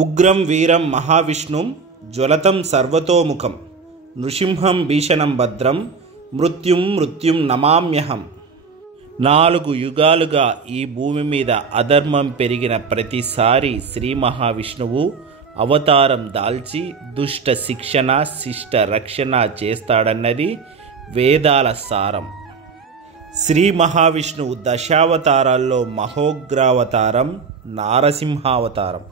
ఉగ్రం వీరం మహావిష్ణుం జ్వలతం సర్వతోముఖం నృసింహం భీషణం భద్రం మృత్యుం నమామ్యహం. 4 యుగాలుగా ఈ భూమి మీద అధర్మం పెరిగిన ప్రతిసారి శ్రీ మహావిష్ణువు అవతారం దాల్చి దుష్ట శిక్షణ శిష్ట రక్షణ చేస్తాడన్నది వేదాల సారం. శ్రీ మహావిష్ణువు దశావతారాల్లో మహోగ్రావతారం నారసింహావతారం.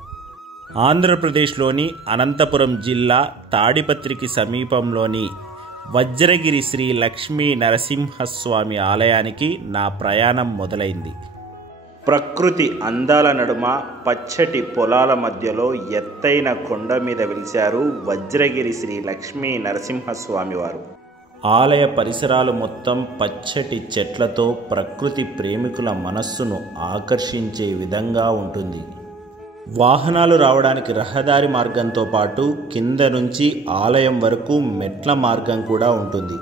ఆంధ్రప్రదేశ్లోని అనంతపురం జిల్లా తాడిపత్రికి సమీపంలోని వజ్రగిరి శ్రీ లక్ష్మీ నరసింహస్వామి ఆలయానికి నా ప్రయాణం మొదలైంది. ప్రకృతి అందాల నడుమ పచ్చటి పొలాల మధ్యలో ఎత్తైన కొండ మీద వెలిశారు వజ్రగిరి శ్రీ లక్ష్మీ నరసింహస్వామి వారు. ఆలయ పరిసరాలు మొత్తం పచ్చటి చెట్లతో ప్రకృతి ప్రేమికుల మనస్సును ఆకర్షించే విధంగా ఉంటుంది. వాహనాలు రావడానికి రహదారి మార్గంతో పాటు కింద నుంచి ఆలయం వరకు మెట్ల మార్గం కూడా ఉంటుంది.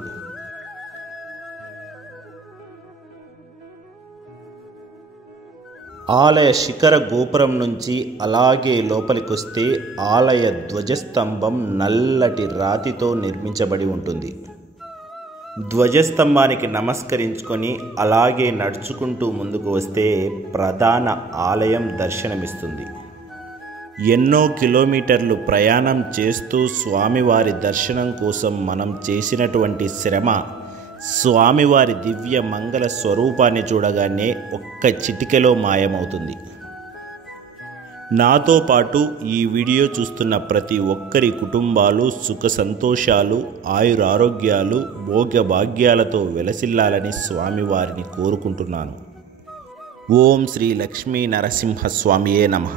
ఆలయ శిఖర గోపురం నుంచి అలాగే లోపలికొస్తే ఆలయ ధ్వజస్తంభం నల్లటి రాతితో నిర్మించబడి ఉంటుంది. ధ్వజస్తంభానికి నమస్కరించుకొని అలాగే నడుచుకుంటూ ముందుకు వస్తే ప్రధాన ఆలయం దర్శనమిస్తుంది. ఎన్నో కిలోమీటర్లు ప్రయాణం చేస్తూ స్వామివారి దర్శనం కోసం మనం చేసినటువంటి శ్రమ స్వామివారి దివ్య మంగళ స్వరూపాన్ని చూడగానే ఒక్క చిటికెలో మాయమవుతుంది. నాతో పాటు ఈ వీడియో చూస్తున్న ప్రతి ఒక్కరి కుటుంబాలు సుఖ సంతోషాలు ఆయురారోగ్యాలు భోగ్యభాగ్యాలతో వెలసిల్లాలని స్వామివారిని కోరుకుంటున్నాను. ఓం శ్రీ లక్ష్మీ నరసింహస్వామియే నమః.